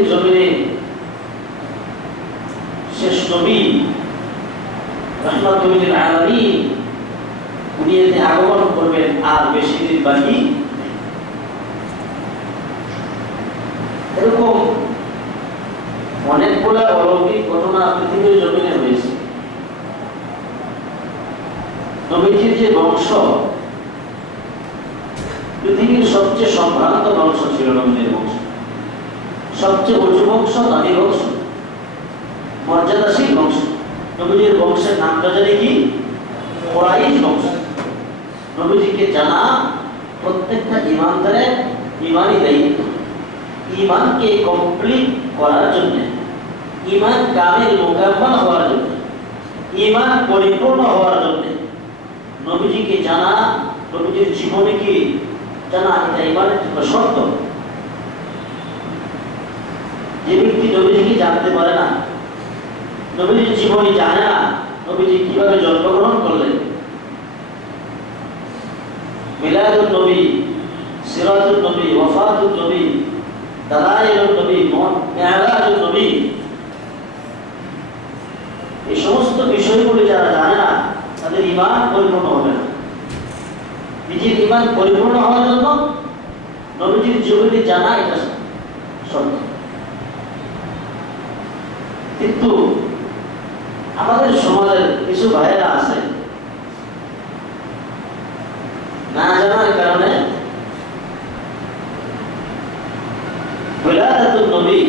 পৃথিবীর জমিনে শেষ নবী রাহমাতুল লিল আলামিন দুনিয়াতে আগমন করবেন আর বেশি দিন বাকি। এরকম অনেকগুলো অলৌকিক ঘটনা পৃথিবীর জমিনে হয়েছে। নবীজির যে বংশ, পৃথিবীর সবচেয়ে সম্ভ্রান্ত বংশ ছিল নবীজির বংশ, সবচেয়ে উঁচু বংশ, দামি বংশ, মর্যাদাশীল বংশ। নবীজির বংশের নামটা জানি কি? কুরাইশ বংশ। নবীজিকে জানা প্রত্যেকটা ইমানদারের ইমানই দায়িত্ব। ইমানকে কমপ্লিট করার জন্য, ইমান কামিল মোকাম্মল হওয়ার জন্য, ইমান পরিপূর্ণ হওয়ার জন্য নবীজিকে জানা, নবীজির জীবনীকে জানা, এটা ইমানের জন্য শর্ত। যে ব্যক্তি নবীজিকে জানতে পারে না, নবীজির জীবনী জানে না, নবীজি কিভাবে জন্মগ্রহণ করলেন, মিলাদুন নবী, সিরাতুন নবী, ওয়াফাতুন নবী, দালাইলুন নবী, মি'রাজুন নবী, এই সমস্ত বিষয়গুলি যারা জানে না তাদের ঈমান পরিপূর্ণ হবে না। নিজের ঈমান পরিপূর্ণ হওয়ার জন্য নবীজির জীবনী জানা এটা শর্ত। কিন্তু আমাদের সমাজের কিছু ভাইয়েরা আছে, না জানার কারণে মিলাদুন নবী,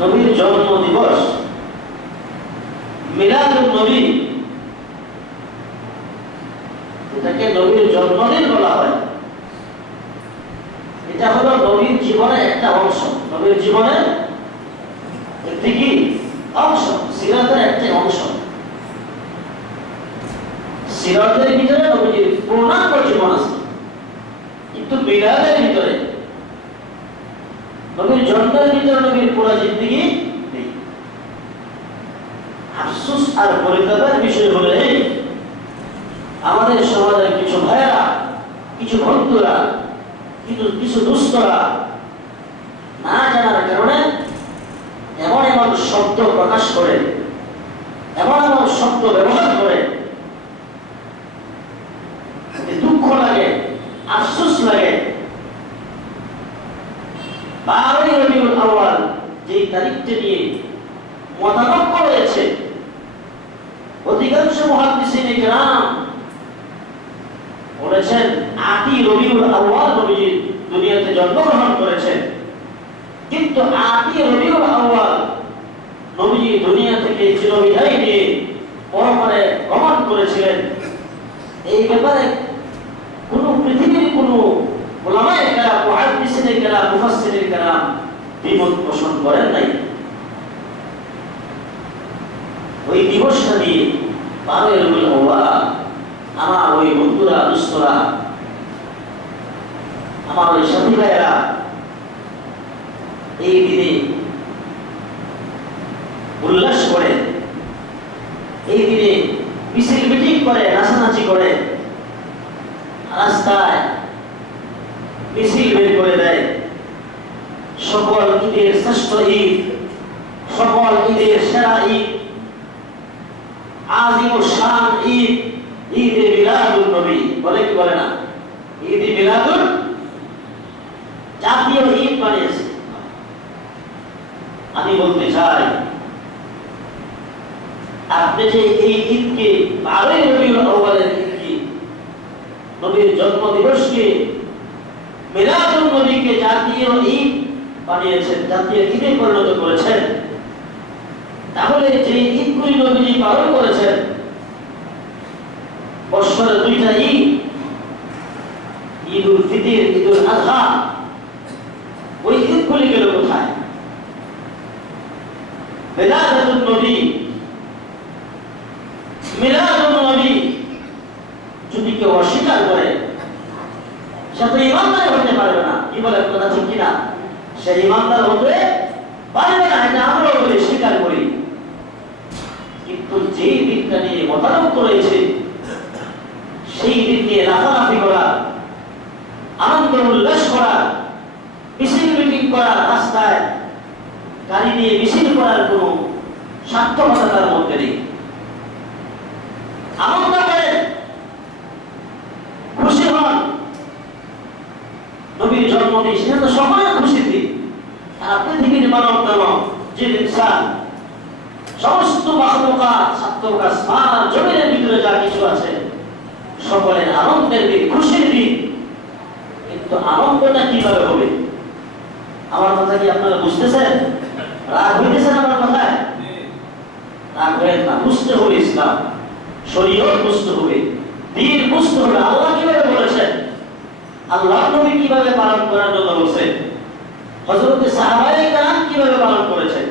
নবীর জন্ম দিবস, মিলাদুন নবী, এটাকে নবীর জন্মদিন বলা হয়। এটা হলো নবীর জীবনের একটা অংশ, নবীর জীবনের একটি কি অংশ, সিরাতের একটা অংশ। সিরাতের ভিতরে নবীর পূর্ণাঙ্গ জীবন আছে, কিন্তু মিলাদের ভিতরে, নবীর জন্মের ভিতরে নবীর পুরো জিন্দেগি নেই। আফসোস আর পরিতাপের বিষয় হলো এই, আমাদের সমাজের কিছু ভাইয়েরা, কিছু বন্ধুরা, কিছু দুষ্টরা না জানার কারণে এমন এমন শব্দ প্রকাশ করে, এমন এমন শব্দ ব্যবহার করে, দুঃখ লাগে, আফসোস লাগে। 12ই রবিউল আউয়াল যে তারিখটি নিয়ে মতানক্য রয়েছে, অধিকাংশ মুহাদ্দিসিনে কেরাম বলেছেন 8ই রবিউল আউয়াল নবীজি দুনিয়াতে জন্মগ্রহণ করেছেন। কিন্তু 8ই রবিউল আউয়াল নবীজি দুনিয়া থেকে চিরবিদায় নিয়ে পরপারে গমন করেছিলেন। এই ব্যাপারে কোন পৃথিবীর কোন উলামায়ে কেরাম, মুহাদ্দিসিনে কেরাম, মুফাসসিরিনে কেরাম দ্বিমত পোষণ করেন নাই। ওই দিবসটা দিয়ে 12ই রবিউল আউয়াল আমার ওই বন্ধুরা, দুস্থরা, আমার ওই সাথী ভাইয়েরা এই দিনে উল্লাস করে, এই দিনে মিছিল মিটিং করে, নাচানাচি করে, রাস্তায় মিছিল বের করে দেয়। সকল ঈদের শ্রেষ্ঠ ঈদ, সকল ঈদের সেরা ঈদ, আজিমুশ শান ঈদ, ঈদে মিলাদুন নবী বলে কি বলে না? ঈদে মিলাদুন জাতীয় ঈদ বানিয়েছে। আমি বলতে চাই, আপনি যে এই ঈদকে 12ই রবিউল আউয়ালের ঈদকে, নবীর জন্ম দিবসকে, মিলাদুন নবীকে জাতীয় ঈদ বানিয়েছেন, জাতীয় ঈদে পরিণত করেছেন, তাহলে যে ঈদগুলি নবীজি পালন করেছেন, বছরে 2টা ঈদ, ঈদুল ফিতর, ঈদুল আযহা, ওই ঈদগুলি গেল কোথায়? মিলাদুন নবী, মিলাদুন নবী যদি কেউ অস্বীকার করে, সে তো ইমানদার হতে পারবে না। কি বলে কথা ঠিক কিনা? সে ইমানদার হতে পারবে না, এটা আমরাও বলি, স্বীকার করি। কিন্তু যে দিকটা নিয়ে মতানক্য রয়েছে, সেই দিক নিয়ে লাফালাফি করা, আনন্দ উল্লাস করা, মিছিল গাড়ি নিয়ে মিছিল করার কোনো সার্থকতা তার মধ্যে নেই। আনন্দ করেন, খুশি হন, নবীর জন্মদিন, সেটা তো সকলের খুশির দিন। আর পৃথিবীর মানব নামক যে ইনসান, সমস্ত মাখলুকাত, সাত্তর আসমান জমিনের ভিতরে যা কিছু আছে, সকলের আনন্দের দিন, খুশির দিন। কিন্তু আনন্দটা কিভাবে হবে? আমার কথা কি আপনারা বুঝতেছেন? রাগ হইতেছেন আমার কথায়? রাগ হয়ে না, বুঝতে হবে ইসলাম, শরীয়ত বুঝতে হবে, দ্বীন বুঝতে হবে। আল্লাহ কিভাবে বলেছেন, আল্লাহ নবী কিভাবে পালন করার জন্য বলছেন, হযরত সাহাবায়ে কেরাম কিভাবে পালন করেছেন,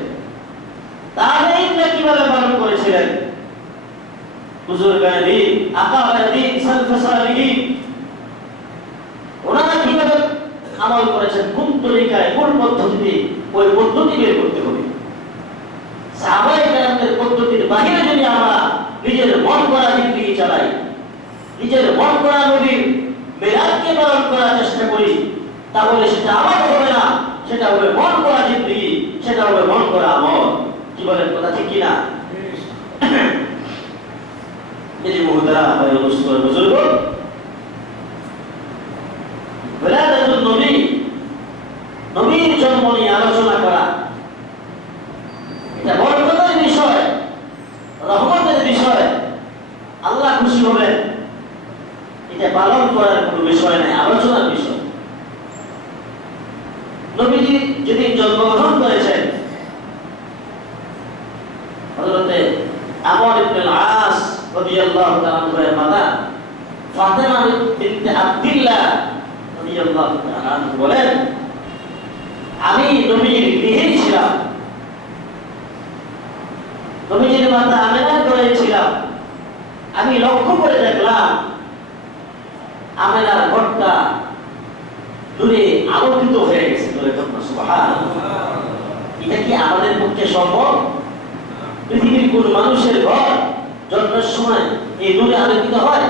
তাবেঈনরা কিভাবে পালন করেছিলেন, বুজুর্গানে দ্বীন, আকাবায়ে দ্বীন, সালফে সালিহিন ওনারা কিভাবে আমল করেছেন, কোন তরিকায়, কোন পদ্ধতিতে, ওই পদ্ধতি বের করতে হবে। সাহাবায়ে কেরামদের পদ্ধতির বাহিরে যদি আমরা নিজের মন করা জিন্দেগি চালাই, নিজের মন করা নবীর মেরাজকে পালন করার চেষ্টা করি, তাহলে সেটা আমল হবে না, সেটা হবে মন করা জিন্দেগি, সেটা হবে মন করা আমল। কি বলেন, কথা ঠিক কিনা? এই যে মুহতারাম ভাই ও বুজুর্গ, ওলাদাতুন নবী, নবীর জন্ম নিয়ে আলোচনা করা, এটা বরকতের বিষয়, রহমতের বিষয়, আল্লাহ খুশি হবেন, এটা পালন করার কোনো বিষয় নাই, আলোচনার বিষয়। নবীজি যেদিন জন্মগ্রহণ করেছেন, হযরতে আমর ইবনে আস রাদিয়াল্লাহু তাআলা আনহুর মাতা ফাতেমা বিনতে আব্দুল্লাহ রাদিয়াল্লাহু তাআলা আনহু বলেন, আমি নবীজির গৃহে ছিলাম, নবীজির মাতা আমেনার ঘরে ছিলাম। আমি লক্ষ্য করে দেখলাম আমেনার ঘরটা দূরে আলোকিত হয়ে গেছে। সুবহানাল্লাহ, এটা কি আমাদের পক্ষে সম্ভব? পৃথিবীর কোন মানুষের ঘর জন্মের সময় এই দূরে আলোকিত হয়?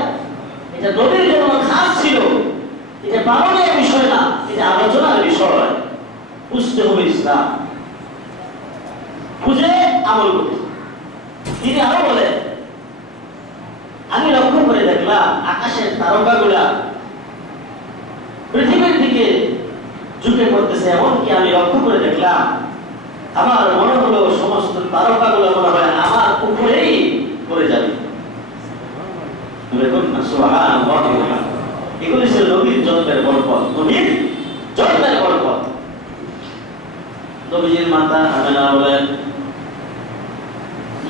এটা নবীর জন্য খাস ছিল, এটা পালনের বিষয় না, এটা আলোচনার বিষয়। বুঝতে হবে ইসলাম, বুঝে আমল করতে। তিনি আরো বলেন, আমি লক্ষ্য করে দেখলাম আকাশের তারকাগুলা পৃথিবীর দিকে ঝুঁকে পড়তেছে। এমনকি আমি লক্ষ্য করে দেখলাম, আমার মনে হলো সমস্ত তারকাগুলো মনে হয় আমার উপরেই পড়ে যাবে। সুবহানাল্লাহ, এগুলি ছিল নবীর জন্মের বরকত, নবীর জন্মের বরকত। নবীজির মাতা আমেনা বলেন,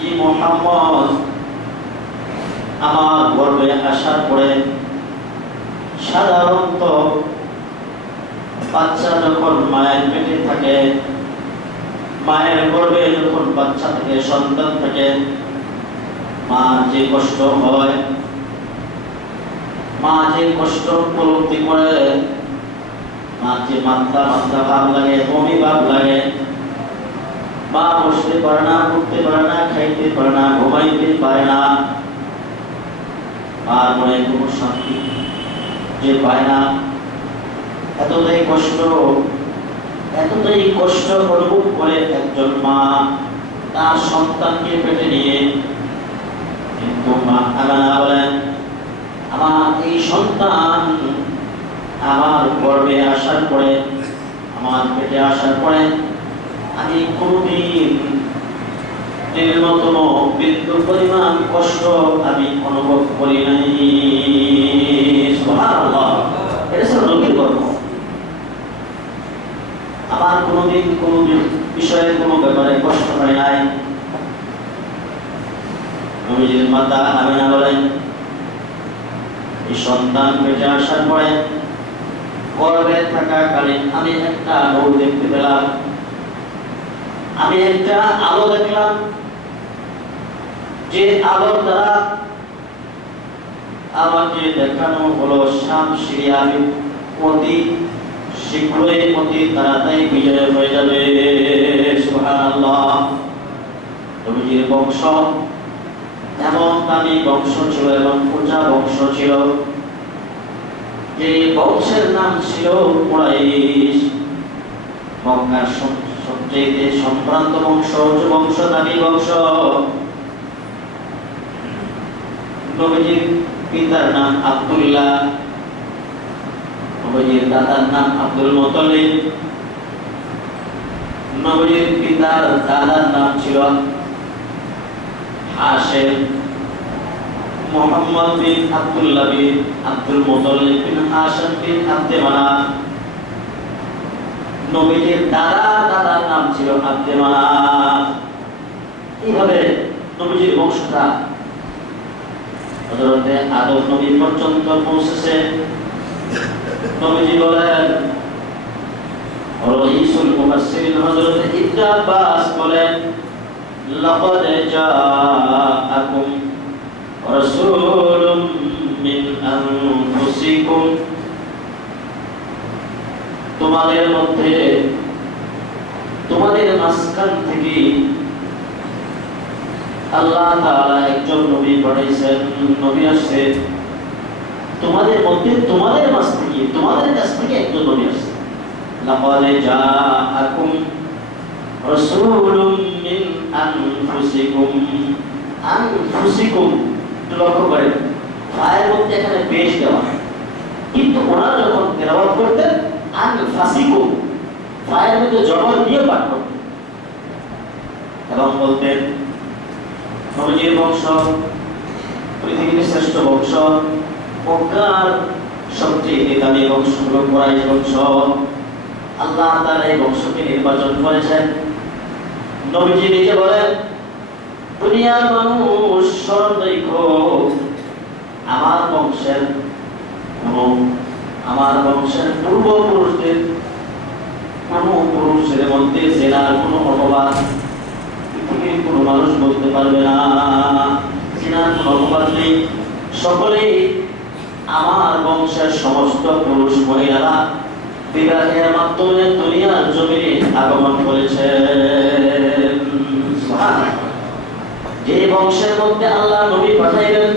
ই মুহাম্মদ আমার গর্ভে আসার পরে সাধারণত বাচ্চা যখন মায়ের পেটে থাকে, মায়ের গর্ভে যখন বাচ্চা থেকে সন্তান থাকে, মা যে কষ্ট হয়, মা যে কষ্ট উপলব্ধি করে, মা যে মাথা মাথা ভাব লাগে, বমি ভাব লাগে, মা বসতে পারে না, উঠতে পারে না, খাইতে পারে না, ঘুমাইতে পারে না, আর মনে কোনো শান্তি যে পায় না। এতটাই কষ্ট অনুভব করে একজন মা তার সন্তানকে পেটে নিয়ে। কিন্তু মা আমেনা বলেন, আমার এই সন্তান আমার গর্ভে আসার পরে, আমার পেটে আসার পরে আমি কোনদিন ন্যূনতম বিন্দু পরিমাণ কষ্ট আমি অনুভব করি নাই। সুবহানাল্লাহ, এটা ছিল নবীর গর্ব। আমার কোনদিন কোন বিষয়ে কোনো ব্যাপারে কষ্ট হয় নাই। নবীজির মাতা আমেনা বলেন, এই সন্তান পেটে আসার পরে গর্ভে থাকাকালীন আমি একটা নূর দেখতে পেলাম, আমি একটা আলো দেখলাম, যে আলোর দ্বারা আমাকে দেখানো হলো শামসিয়া অতি শীঘ্রই, অতি তাড়াতাড়ি বিজয় হয়ে যাবে। সুবহানাল্লাহ, নবীজির বংশ এমন দামি বংশ ছিল, এবং পূজা বংশ ছিল, যে বংশের নাম ছিল কুরাইশ। মক্কার সবচেয়ে সম্ভ্রান্ত বংশ, বংশ দামি বংশ। নবীজির পিতার নাম আব্দুল্লাহ, নবীজির দাদার নাম আব্দুল মুত্তালিব। নবীজির পিতার দাদার নাম ছিল হাশেম। মুহাম্মদ বিন আব্দুল্লাহ বিন আব্দুল মুত্তালিব বিন হাশেম বিন আব্দে মানাফ। নবীজির দাদার নাম ছিল আব্দে মানাফ। এইভাবে নবীজির বংশটা হযরতে আদম নবী পর্যন্ত পৌঁছেছে। নবীজি বলেন, রাইসুল মুফাসসিরিন হযরতে ইবনে আব্বাস বলেন, লাকাদ জাআকুম রাসূলুম মিন আনফুসিকুম, তোমাদের মধ্যে, তোমাদের মাঝখান থেকে আল্লাহ তাআলা একজন নবী পাঠাইছেন, নবী আসছে তোমাদের মধ্যে, তোমাদের মাঝ থেকে, তোমাদের কাছ থেকে একজন নবী আসছে। লাকাদ জাআকুম রাসূলুম মিন আনফুসিকুম, আনফুসিকুম লক্ষ্য করেন আয়ের মধ্যে এখানে পেশ দেওয়া, কিন্তু ওনারা যখন তেলাওয়াত করতেন আনফাসিকুম ফায়ের মধ্যে জবর দিয়ে পাঠ করতেন এবং বলতেন নবীজির বংশ পৃথিবীর শ্রেষ্ঠ বংশ, মক্কার সবচেয়ে দামি বংশ হলো কুরাইশ বংশ। আল্লাহ তাআলা এই বংশকে নির্বাচন করেছেন। নবীজি নিজে বলেন, দুনিয়ার মানুষ স্মরণ রেখো, আমার বংশের পূর্বপুরুষদের কোন পুরুষের মধ্যে জেনার কোন অপবাদ পৃথিবীর কোন মানুষ বলতে পারবে না। জেনার কোন অপবাদ নেই। সকলেই আমার বংশের সমস্ত পুরুষ মহিলারা বিবাহের মাধ্যমে দুনিয়ার জমিনে আগমন করেছে। যে বংশের মধ্যে আল্লাহ নবী পাঠাইলেন,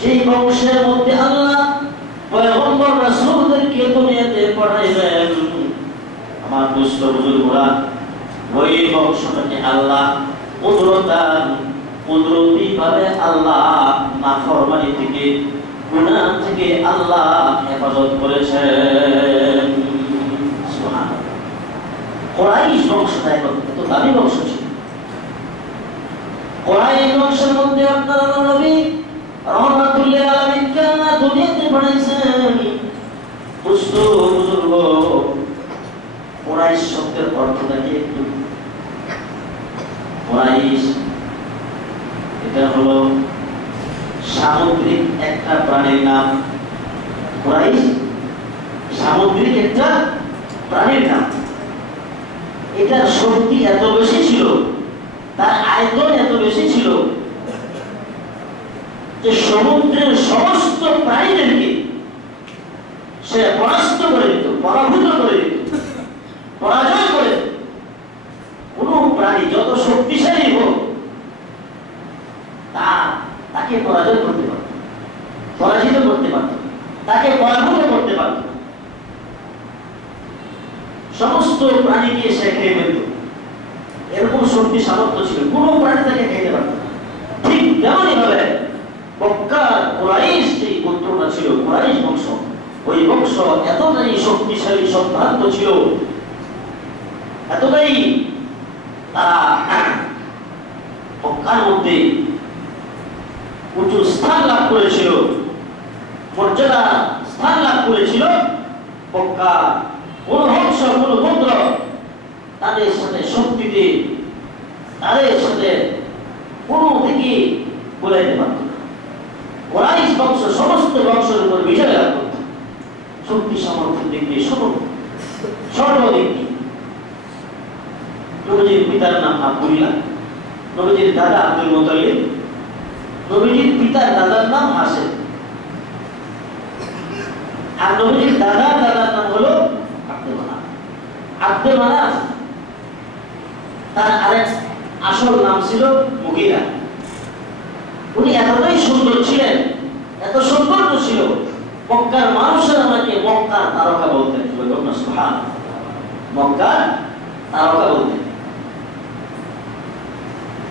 যে বংশের মধ্যে আল্লাহ পয়গম্বর রাসূলদেরকে দুনিয়াতে পাঠাইলেন, আমার দুষ্ট বুজুর্গরা ওই বংশটাকে আল্লাহ কুদরতি ভাবে আল্লাহ নাফরমানি থেকে, গুনাহ থেকে আল্লাহ হেফাজত করেছেন। সুবহানাল্লাহ। কুরাইশ বংশটা এত দামি বংশ ছিল। কুরাইশ বংশের মধ্যে আপনার নবী রাহমাতুল লিল আলামিনকে আল্লাহ দুনিয়াতে পাঠাইছেন। দুষ্ট বুজুর্গ, কুরাইশ শব্দের অর্থটা কি একটু? কুরাইশ এটা হলো সামুদ্রিক একটা প্রাণীর নাম। কুরাইশ সামুদ্রিক একটা প্রাণীর নাম। এটার শক্তি এত বেশি ছিল, তার আয়তন এত বেশি ছিল যে সমুদ্রের সমস্ত প্রাণীদেরকে সে পরাস্ত করে দিত, পরাভূত করে দিত, পরাজয় করে দিত। কোন প্রাণী যত শক্তিশালী হোক তাকে পরাজয় করতে পারত, পরাজিত করতে পারত, তাকে পরাভূত করতে পারত। সমস্ত প্রাণীকে সে খেয়ে ফেলত। এরকম শক্তি সামর্থ্য ছিল, কোন প্রাণী তাকে খেতে পারত না। ঠিক তেমনই ভাবে মক্কার কুরাইশ যে গোত্রটা ছিল, কুরাইশ বংশ, ওই বংশ এতটাই শক্তিশালী, সম্ভ্রান্ত ছিল, এতটাই তারা মক্কার মধ্যে উঁচু স্থান লাভ করেছিল, মর্যাদা স্থান লাভ করেছিল। মক্কা কোন বংশ, কোন গোত্র তাদের সাথে শক্তিতে, তাদের সাথে কোন দিকে বলাইতে পারত না। কুরাইশ বংশ সমস্ত বংশের উপর বিজয় লাভ করত, শক্তি সামর্থ্যের দিক দিয়ে সর্বদিক দিয়ে। নবীজির পিতার নাম আব্দুল্লাহ, নবীজির দাদা আব্দুল মুত্তালিব, নবীজির পিতার দাদার নাম হাশেম, আর নবীজির দাদার নাম হলো আব্দে মানাফ। আব্দে মানাফ তার আরেক আসল নাম ছিল মুগীরা। উনি এতটাই সুন্দর ছিলেন, এত সৌন্দর্য ছিল, মক্কার মানুষেরা ওনাকে মক্কার তারকা বলতেন। সুবহানাল্লাহ। মক্কার তারকা বলতেন।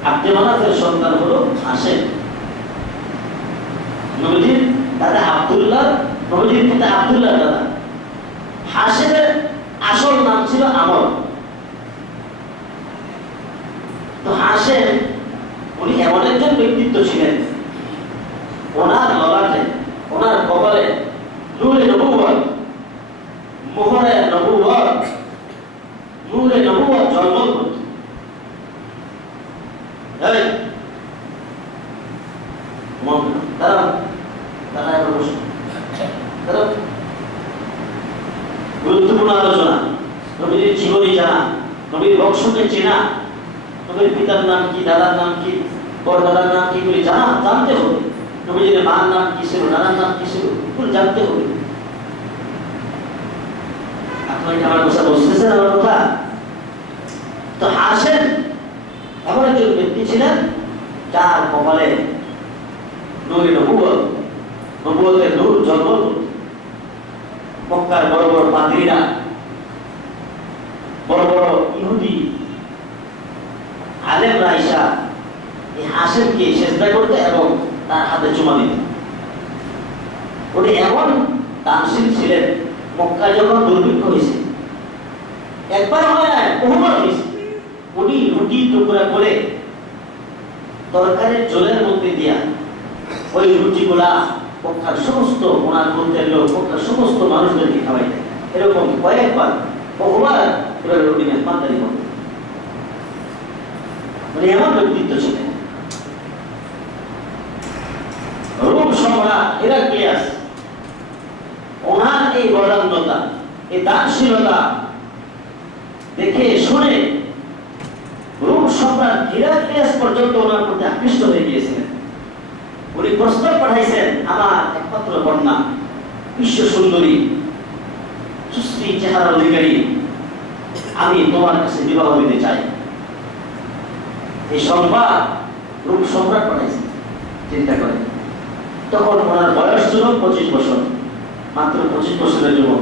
আব্দে মানাফের সন্তান হলো হাশেম। নবীজির দাদা আব্দুল্লাহ, নবীজির পিতা আব্দুল্লাহ দাদা। হাশেমের আসল নাম ছিল আমর। তো হাশেম উনি এমন একজন ব্যক্তিত্ব ছিলেন, ওনার ললাটে, ওনার কপালে নূরে নবুয়ত, মোহরে নবুয়ত, নূরে নবুয়ত জন্ম করত। গুরুত্বপূর্ণ আলোচনা। নবীর জীবনী জানা, নবীর বংশকে চেনা, নবীর পিতার নাম কি, দাদার নাম কি, পরদাদার নাম কি করে জানতে হবে। নবীর মার নাম কি ছিল, দাদার নাম কি ছিল, জানতে হবে। আপনাকে আমার কথা বুঝতেছেন আমার কথা? তো হাশেম এমন একজন ব্যক্তি ছিলেন যার কপালে নূরে নবুয়ত, নবুয়তের নূর জন্ম। মক্কার বড় বড় পাদ্রীরা, বড় বড় ইহুদি আলেমরা আয়েশা এই হাশেমকে সেজদা করতে এবং তার হাতে চুমা দিত। উনি এমন দানশীল ছিলেন, মক্কা যখন দুর্ভিক্ষ হয়েছে, একবার হয় না বহুবার হয়েছে, উনি রুটি টুকরা করে তরকারির ঝোলের মধ্যে দিয়া ওই রুটিগুলা মক্কার সমস্ত ওনার গোত্রের লোক, মক্কার সমস্ত মানুষদেরকে খাওয়াইতেন। এরকম কয়েকবার বহুবার এবার রুটি মেহমানদারি করতেন। মানে এমন ব্যক্তিত্ব ছিলেন। রোম সম্রাট হেরাক্লিয়াস ওনার এই বদান্যতা, এই দানশীলতা দেখে শুনে রোম সম্রাট হেরাক্লিয়াস পর্যন্ত ওনার প্রতি আকৃষ্ট হয়ে গিয়েছিলেন। উনি প্রস্তাব পাঠাইছেন, আমার একমাত্র কন্যা, বিশ্ব সুন্দরী, সুশ্রী চেহারার অধিকারী, আমি তোমার কাছে বিবাহ দিতে চাই। এই সংবাদ রোম সম্রাট পাঠাইছেন। চিন্তা করেন, তখন ওনার বয়স ছিল 25 বছর, মাত্র 25 বছরের যুবক।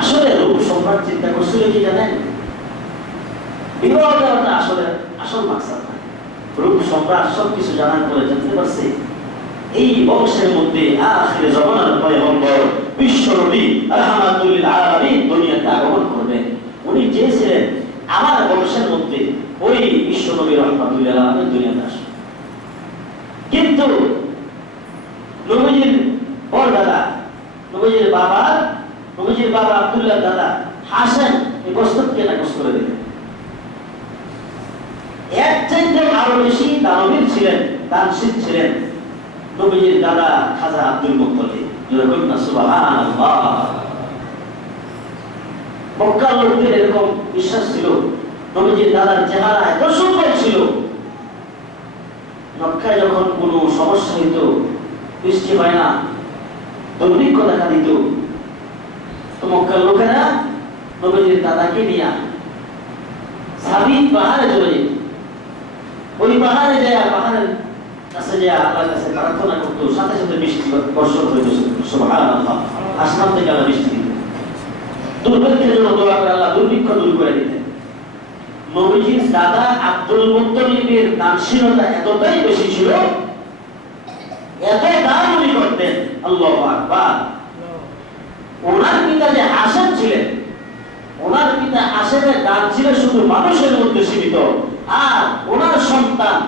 আসলে রোম সম্রাট চিন্তা করছিল কি জানেন? বিবাহ দেওয়াটা আসলে আসল মাকসাদ না। রোম সম্রাট সবকিছু জানার পরে জানতে পারছে এই বংশের মধ্যে আখিরে জামানার পয়গম্বর বিশ্বনবী রাহমাতুল লিল আলামিন দুনিয়াতে আগমন করবেন। উনি চেয়েছিলেন আমার বংশের মধ্যে ওই বিশ্বনবী রাহমাতুল লিল আলামিন দুনিয়াতে আসবেন। কিন্তু নবীজির বড় দাদা, নবীজির বাবা আব্দুল্লাহ দাদা হাশেম এই প্রস্তাবকে নাকচ করে দিলেন। এক চাইতে আরো বেশি দানবীর ছিলেন, দানশীল ছিলেন নবীজির দাদা খাজা আব্দুল মুত্তালিব। যেরকম না সুবহানাল্লাহ। মক্কার লোকদের এরকম বিশ্বাস ছিল, নবীজির দাদার চেহারা এত সুন্দর ছিল, মক্কায় যখন কোনো সমস্যা হইত, বৃষ্টি হয় না, দুর্ভিক্ষ দেখা দিত, তো মক্কার লোকেরা নবীজির দাদাকে নিয়ে সাবিত পাহাড়ে চলে যেত। ওই পাহাড়ে যায়, পাহাড়ের কাছে যায় আল্লাহর কাছে প্রার্থনা করতো, সাথে সাথে বৃষ্টি বর্ষণ হইত। সুবহানাল্লাহ। আসমান থেকে আল্লাহ বৃষ্টি দিতেন। দুর্ভিক্ষের জন্য দোয়া করে আল্লাহ দুর্ভিক্ষ দূর করে দিতেন। নবীজির দাদা আব্দুল মুত্তালিবের দানশীলতা এতটাই বেশি ছিল, এত দান উনি করতেন, আল্লাহু আকবার। ওনার পিতা যে হাশেম ছিলেন, ওনার পিতা হাশেমের দান ছিল শুধু মানুষের মধ্যে সীমিত, আর ওনার সন্তান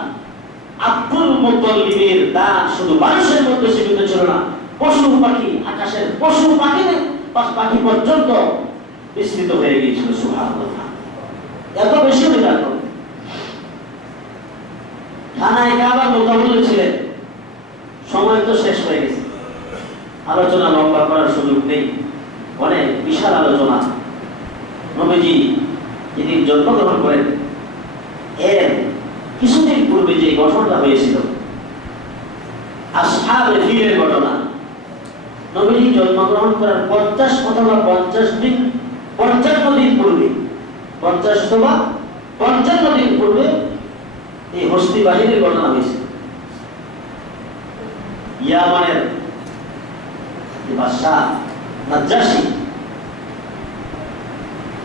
আব্দুল মুত্তালিবের দান শুধু মানুষের মধ্যে সীমিত ছিল না, পশু পাখি, আকাশের পশু পাখি পর্যন্ত বিস্তৃত হয়ে গিয়েছিল। সুবহানাল্লাহ। এত বেশি দান করতেন। খানায় কাবার মোতাবল্লি ছিলেন। সময় তো শেষ হয়ে গেছে, আলোচনা লম্বা করার সুযোগ নেই, অনেক বিশাল আলোচনা। নবীজি যেদিন জন্মগ্রহণ করেন এর কিছুদিন পূর্বে যে ঘটনাটা হয়েছিল, আসহাবে ফিলের ঘটনা। নবীজি জন্মগ্রহণ করার 50 অথবা 55 দিন, 55 দিন পূর্বে, 50 অথবা 55 দিন পূর্বে এই হস্তি বাহিনীর ঘটনা হয়েছে। ইয়ামানের বাদশাহ নাজ্জাশী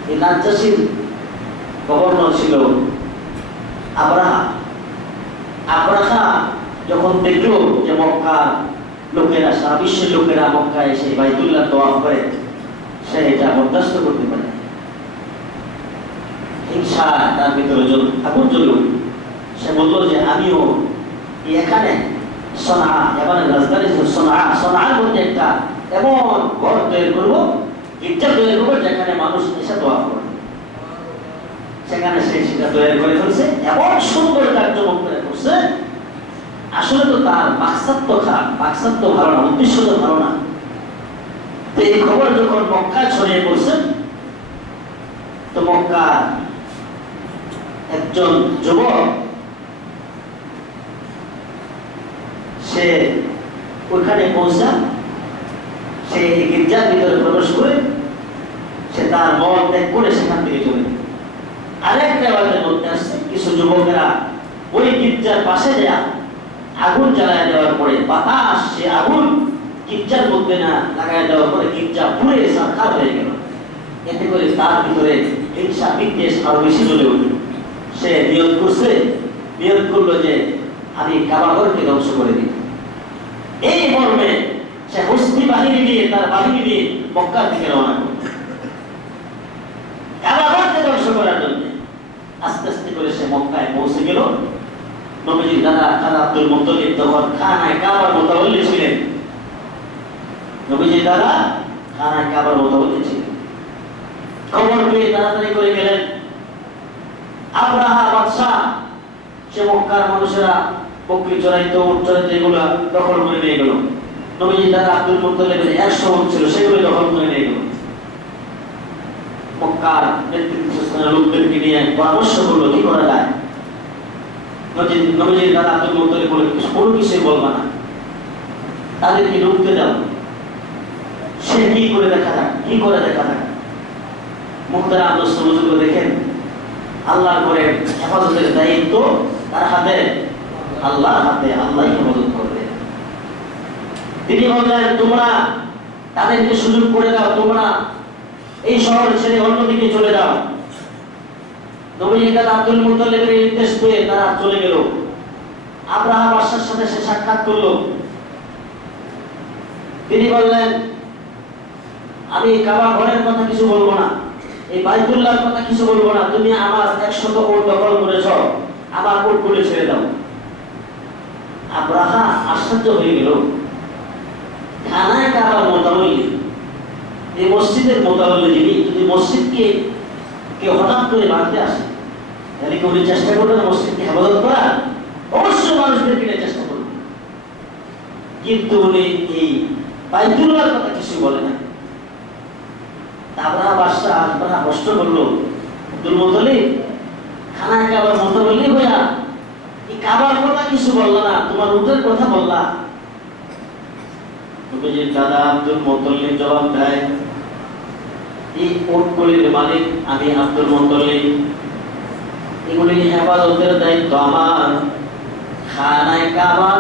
এই নাজ্জাশীর গভর্নর ছিল আবরাহা। আবরাহা যখন দেখলো যে মক্কার লোকেরা, সারা বিশ্বের লোকেরা মক্কায় এসে বাইতুল্লাহ তওয়াফ করে, সে এটা বরদাস্ত করতে পারে, হিংসা তার ভিতরে আগুন জ্বলে উঠল। সে বললো যে আমিও এখানে সনআ, ইয়ামানের রাজধানী সনআর মধ্যে একটা এমন ঘর তৈরি করবো, গির্জা তৈরি করবো, যেখানে মানুষ এসে দোয়া করবে। সেখানে সে সেটা তৈরি করে ফেলছে, এমন সুন্দর কার্যক্রম করে করছে। আসলে তো তার মাকসাদ তো খারাপ, মাকসাদ তো ভালো না, উদ্দেশ্য তো ভালো না। তো এই খবর যখন মক্কায় ছড়িয়ে পড়ছে, তো মক্কা একজন যুবক সে ওইখানে পৌঁছা, সে গির্জার ভিতরে প্রবেশ করে সে তার মল ত্যাগ করে সেখান থেকে চলে গেল। আরেক রেওয়াজের মধ্যে আসছে কিছু যুবকেরা ওই গির্জার পাশে যায় আগুন জ্বালায় দেওয়ার পরে বাতাস সে আগুন গির্জার মধ্যে না লাগায় দেওয়ার পরে গির্জা পুড়ে সারখার হয়ে গেল। এতে করে তার ভিতরে হিংসা বিদ্বেষ আরো বেশি জ্বলে উঠল। সে নিয়ত করলো যে আমি কাবাঘরকে ধ্বংস করে দিই। এই মর্মে সে হস্তি বাহিনী নিয়ে, তার বাহিনী নিয়ে মক্কার দিকে রওনা করল কাবাঘরকে ধ্বংস করার জন্য। আস্তে আস্তে করে সে মক্কায় পৌঁছে গেল। নবীজির দাদা খাজা আব্দুল মুত্তালিব তখন খানায় কাবার মুতাওয়াল্লি ছিলেন। নবীজির দাদা খানায় কাবার মুতাওয়াল্লি ছিলেন। খবর পেয়ে তাড়াতাড়ি করে গেলেন। আবরাহা বাদশাহ সে মক্কার মানুষেরা বকরি চড়াইতো, উট চড়াইতো, এগুলো দখল করে নিয়ে গেল। নবীজির দাদা আব্দুল মুত্তালিবের 100 উট ছিল, সেগুলো দখল করে নিয়ে গেল। মক্কার নেতৃত্বস্থানীয় লোকদেরকে নিয়ে পরামর্শ করলো কি করা যায়। নবীজির দাদা আব্দুল মুত্তালিব বলে কোনো কিছুই বলবা না, তাদেরকে ঢুকতে দাও, সে কি করে দেখা যাক। মুখতারাম দোস্ত বুজুর্গ দেখেন, আল্লাহর ঘরে হেফাজতের দায়িত্ব তার হাতে, আল্লাহর হাতে, আল্লাহই হেফাজত করবে। তিনি বললেন তোমরা তাদেরকে সুযোগ করে দাও, তোমরা এই শহর ছেড়ে অন্যদিকে চলে যাও। নবীজি দাদা আব্দুল মুত্তালিবের নির্দেশ পেয়ে তারা চলে গেল। আবরাহা বাদশার সাথে সে সাক্ষাৎ করলো। তিনি বললেন আমি কাবা ঘরের কথা কিছু বলবো না, এই বাইতুল্লাহর কথা কিছু বলবো না, তুমি আমার 100 উট দখল করেছ, আমার উটগুলো ছেড়ে দাও। আবরাহা আশ্চর্য হয়ে গেল। খানায় কাবার মুতাওয়াল্লি, এই মসজিদের মুতাওয়াল্লি যিনি, যদি মসজিদকে কেউ হঠাৎ করে ভাঙতে আসে তাহলে কি উনি চেষ্টা করবেন মসজিদকে হেফাজত করার? অবশ্যই মানুষদের কিনে চেষ্টা করবেন। কিন্তু উনি এই বাইতুল্লাহর কথা কিছু বলে না। আবরাহা বাদশাহ প্রশ্ন করলো আব্দুল মুত্তালিব, খানায় কাবার মুতাওয়াল্লি হইয়া এই কাবার কথা কিছু বললা না, তোমার উটের কথা বললা। নবীজির দাদা আব্দুল মুত্তালিব জবাব দেয় এই উটগুলির মালিক আমি আব্দুল মুত্তালিব, এগুলির হেফাজতের দায়িত্ব আমার। খানায় কাবার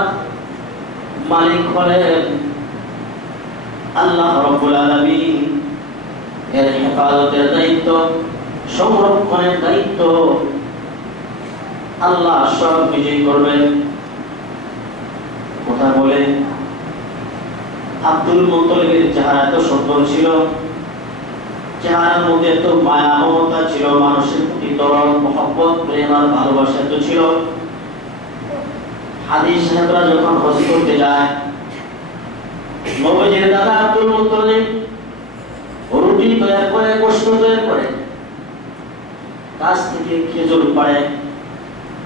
মালিক হলেন আল্লাহ রাব্বুল আলামিন, এর হেফাজতের দায়িত্ব, সংরক্ষণের দায়িত্ব আল্লাহ সব নিজেই করবেন। কথা বলে আব্দুল মুত্তালিবের চেহারা এত সুন্দর ছিল, চেহারার মধ্যে এত মায়া মমতা ছিল, মানুষের প্রতি দরদ মহব্বত প্রেম আর ভালোবাসা তো ছিল। হাদিস সাহেবরা যখন হজ করতে যায়, নবীজির দাদা আব্দুল মুত্তালিব রুটি তৈরি করে, গোশত তৈরি করে, কাছ থেকে খেজুর পাড়ে,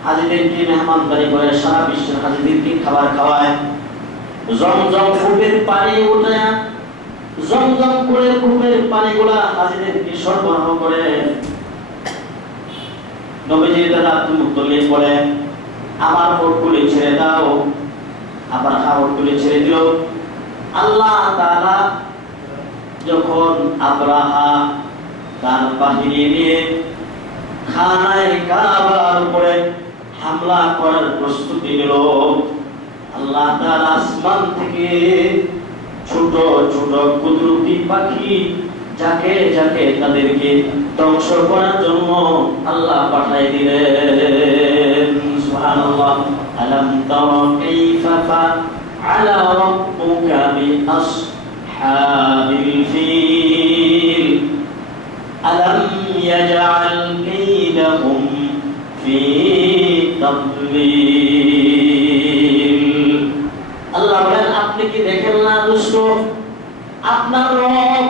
হাজিদেরকে মেহমানদারি করে, সারা বিশ্বের হাজিদেরকে খাবার খাওয়ায়, জমজম কূপের পানি উঠায়, জমজম করে কূপের পানিগুলা হাজিদেরকে সরবরাহ করে। নবীজির দাদা আব্দুল মুত্তালিব বলে আমার উটগুলি ছেড়ে দাও। আবার উটগুলি ছেড়ে দিল। আল্লাহ তাআলা যখন আবরাহা তার বাহিনী নিয়ে খানায় কাবার উপরে হামলা করার প্রস্তুতি নিল, আল্লাহ তাআলা আসমান থেকে ছোট ছোট কুদরতি পাখি যাকে যাকে তাদেরকে ধ্বংস করার জন্য আল্লাহ পাঠিয়ে দিলেন। সুবহানাল্লাহ। আলাম তারা কাইফা ফাআলা রাব্বুকা বিআসহাবিল ফিল আলাম ইয়াজআল কাইদাহুম ফি তাদলিল। আল্লাহ বলেন, আপনি কি দেখেন না দুষ্ট, আপনার রব,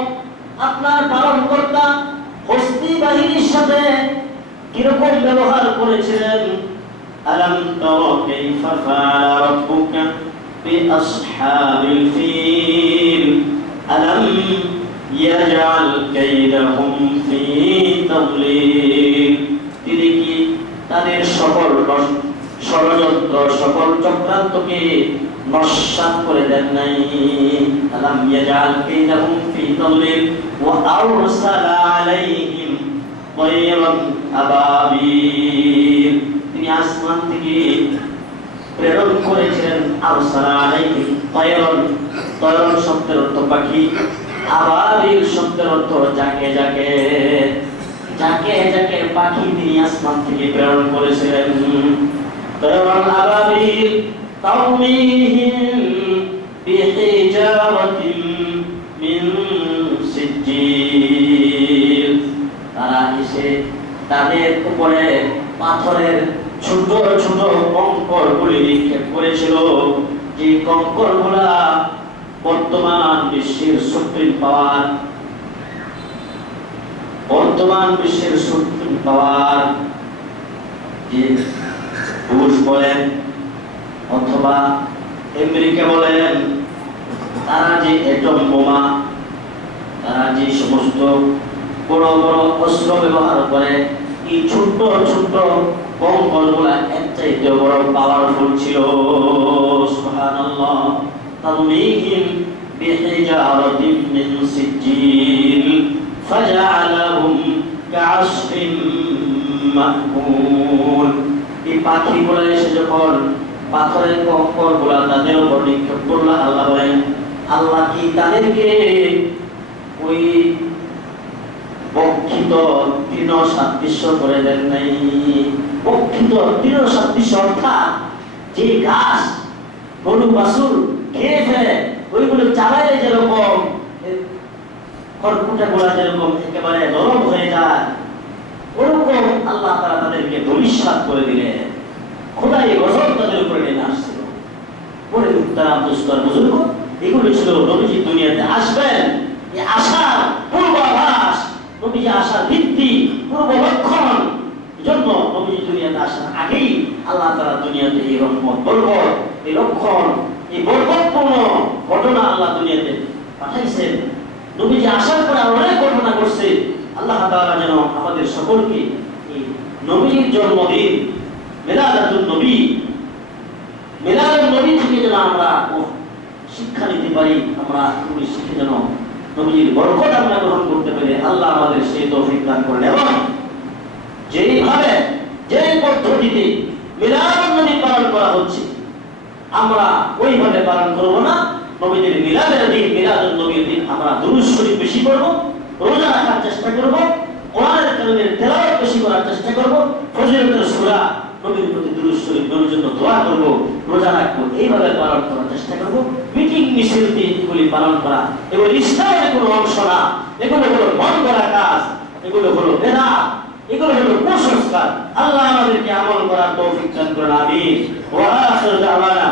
আপনার পালনকর্তা হস্তি বাহিনীর সাথে কিরকম ব্যবহার করেছিলেন। আলাম তারা কাইফা ফাআলা রাব্বুকা বিআসহাবিল ফিল আলাম ইয়াজআল কাইদাহুম ফি তাদলিল। তিনি কি তাদের সকল ষড়যন্ত্র, সকল চক্রান্তকে নস্যাৎ করে দেন নাই। আলাম ইয়াজআল কাইদাহুম ফি তাদলিল ওয়া আরসালা আলাইহিম তায়রান আবাবিল। তিনি আসমান থেকে প্রেরণ করেছিলেন আরসালা আলাইহিম তায়রান। তায়রান শব্দের অর্থ পাখি, আবাবিল শব্দের অর্থ যাকে যাকে। যাকে যাকে পাখি তিনি আসমান থেকে প্রেরণ করেছিলেন। তায়রান আবাবিল তারমিহিম বিহিজারাতিন মিন সিজ্জিল। তারা এসে তাদের উপরে পাথরের ছোট ছোট কঙ্করগুলি নিক্ষেপ করেছিল, যে কঙ্করগুলা বর্তমান বিশ্বের সুপ্রিম পাওয়ার, বর্তমান বিশ্বের সুপ্রিম পাওয়ার যে রুশ বলেন অথবা আমেরিকা বলেন, তারা যে অ্যাটম বোমা, তারা যে সমস্ত বড় বড় অস্ত্র ব্যবহার করে, এই ছোট্ট ছোট্ট কঙ্করগুলা এর চাইতে বড় পাওয়ারফুল ছিল। সুবহানাল্লাহ। তারমিহিম বিহিজারাতিন মিন সিজ্জিল ফাজআলাহুম কাআসফিন মাকুল। এই পাখিগুলো এসে যখন পাথরের কঙ্করগুলা তাদের উপর নিক্ষেপ করলো, আল্লাহ বলেন, আল্লাহ কি তাদেরকে ওই বক্ষিত তৃণ সাদৃশ্য করে দেন নাই? বক্ষিত তৃণ সাদৃশ্য অর্থাৎ যে ঘাস গরু বাছুর খেয়ে ফেলে, ওইগুলো চালাইলে যেরকম খড়কুটা গুলা যেরকম একেবারে নরম হয়ে যায়, ওরকম আল্লাহ তাআলা তাদেরকে ধূলিসাৎ করে দিলেন। খোদাই গজব তাদের উপরে নেমে আসছিল। পরে মুহতারাম দোস্তর বুজুর্গ, এগুলো ছিল নবীজি দুনিয়াতে আসবেন এই আশার পূর্বাভাস, নবীজি আশার ভিত্তি, পূর্ব লক্ষণ। জন্য নবীজি দুনিয়াতে আসার আগেই আল্লাহ তাআলা দুনিয়াতে এই রহমত, বরকত, এই লক্ষণ, এই বরকতপূর্ণ ঘটনা আল্লাহ দুনিয়াতে পাঠাইছেন। নবীজি আসার পরে অনেক ঘটনা ঘটছে। আল্লাহ তাআলা যেন আমাদের সকলকে এই নবীর জন্মদিন মিলাদুন নবী, মিলাদুন নবী থেকে যেন আমরা শিক্ষা নিতে পারি, আমরা নবী শিখে যেন নবীর বরকত আমরা গ্রহণ করতে পারি। আল্লাহ আমাদের সেই তৌফিক দান করেন। এবং যেইভাবে যে পদ্ধতিতে মিলাদুন নবী পালন করা হচ্ছে, আমরা ওইভাবে পালন করব না। নবীদের মিলাদের দিন, মিলাদুন নবীর দিন আমরা দুরূদ শরীফ বেশি করব, রোজা রাখার চেষ্টা করব, কোরআনের কারিমের তেলাওয়াত বেশি করার চেষ্টা করব, ফজিলতের সূরা, নবীর প্রতি দুরূদ শরীফ, নবীর জন্য দোয়া করব, রোজা রাখবো, এইভাবে পালন করার চেষ্টা করব। মিটিং মিছিল এগুলি পালন করা, এগুলো ইসলামের কোনো অংশ না। এগুলো হলো মন গড়া কাজ, এগুলো হলো বেদাত, এগুলো হলো কুসংস্কার। আল্লাহ আমাদেরকে আমল করার তৌফিক দান করেন। আমিন। ওয়া আখিরু দাওয়ানা